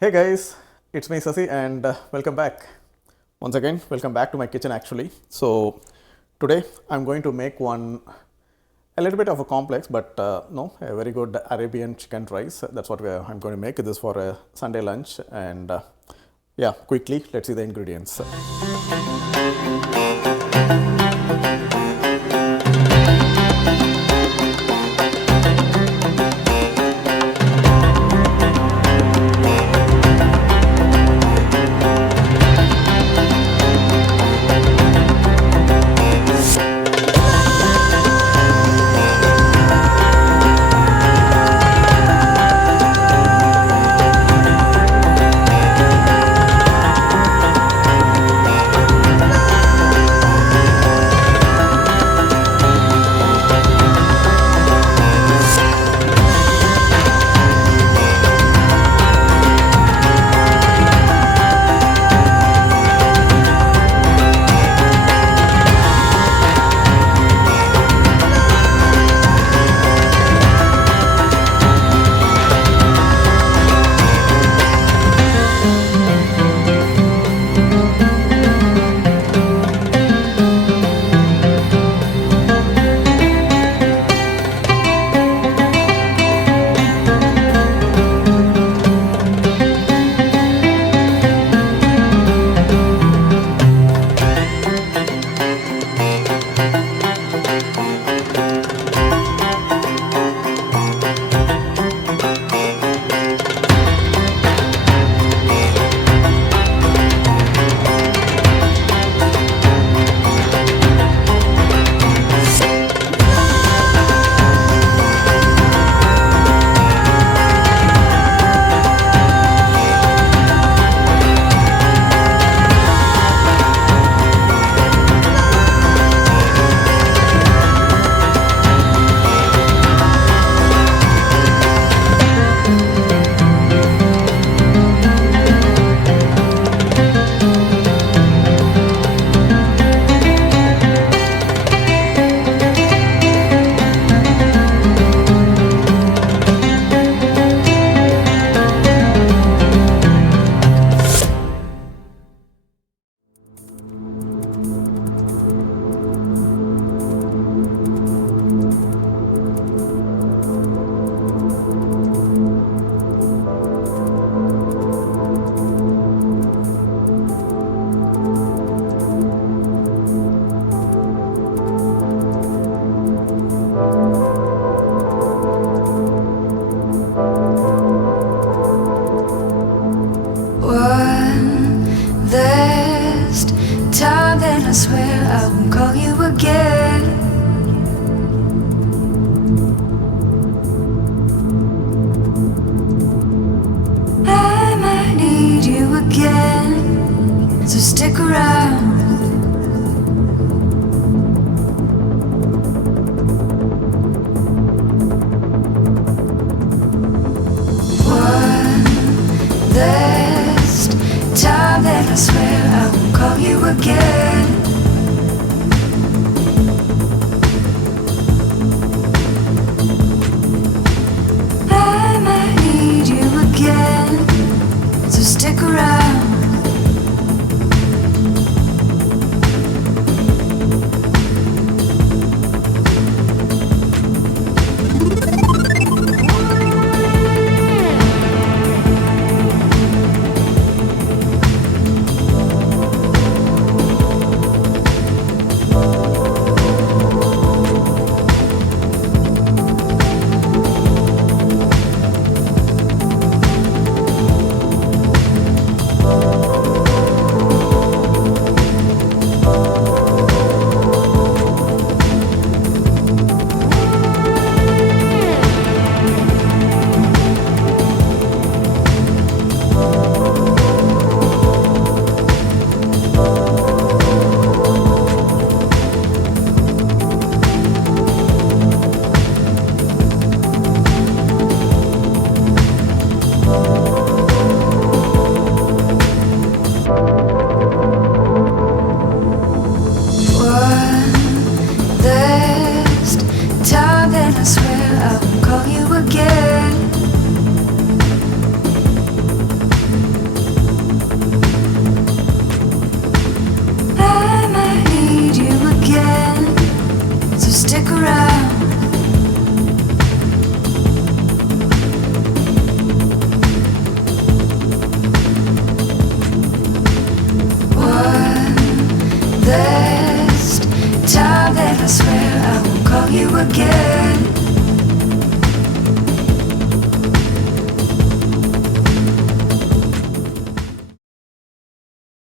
Hey guys, it's me Sasi and welcome back. Once again, welcome back to my kitchen actually. So today I'm going to make one a little bit of a complex but no, a very good Arabian chicken rice. That's what I'm going to make. This is for a Sunday lunch and yeah, quickly let's see the ingredients. I swear I won't call you again. I might need you again, so stick around. One last time, then I swear I won't call you again. I might need you again, so stick around.